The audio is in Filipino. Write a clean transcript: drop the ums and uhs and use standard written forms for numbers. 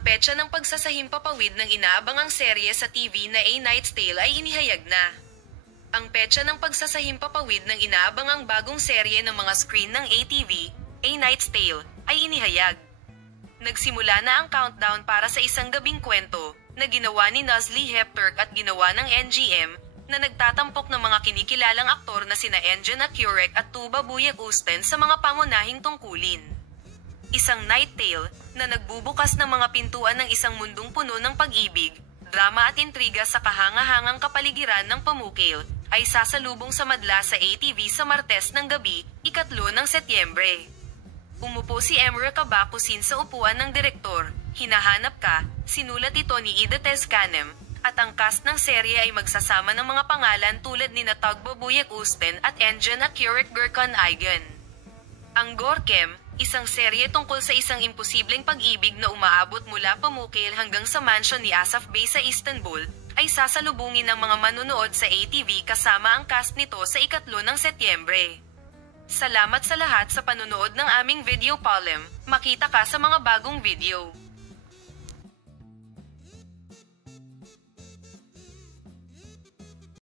Ang petsa ng pagsasahimpapawid ng inaabangang serye sa TV na A Knight's Tale ay inihayag na. Ang petsa ng pagsasahimpapawid ng inaabangang bagong serye ng mga screen ng ATV, A Knight's Tale, ay inihayag. Nagsimula na ang countdown para sa isang gabing kwento, na ginawa ni Nuzly Hepturk at ginawa ng NGM, na nagtatampok ng mga kinikilalang aktor na sina Engin Akurek at Tuba Buyek Usten sa mga pangunahing tungkulin. Isang night tale, na nagbubukas ng mga pintuan ng isang mundong puno ng pag-ibig, drama at intriga sa kahanga-hangang kapaligiran ng pamukil, ay sasalubong sa madla sa ATV sa Martes ng gabi, 3 ng Setyembre. Umupo si Emre Kabakusin sa upuan ng direktor, Hinahanap Ka, sinulat ito ni Ida Tezcanem, at ang cast ng serye ay magsasama ng mga pangalan tulad ni Tugba Buyek Usten at Engin Akurek Gurkan Aigen. Ang Gorkem, isang serye tungkol sa isang imposibleng pag-ibig na umaabot mula pamukil hanggang sa mansion ni Asaf Bey sa Istanbul, ay sasalubungin ng mga manunood sa ATV kasama ang cast nito sa 3 ng Setyembre. Salamat sa lahat sa panunood ng aming video column. Makita ka sa mga bagong video.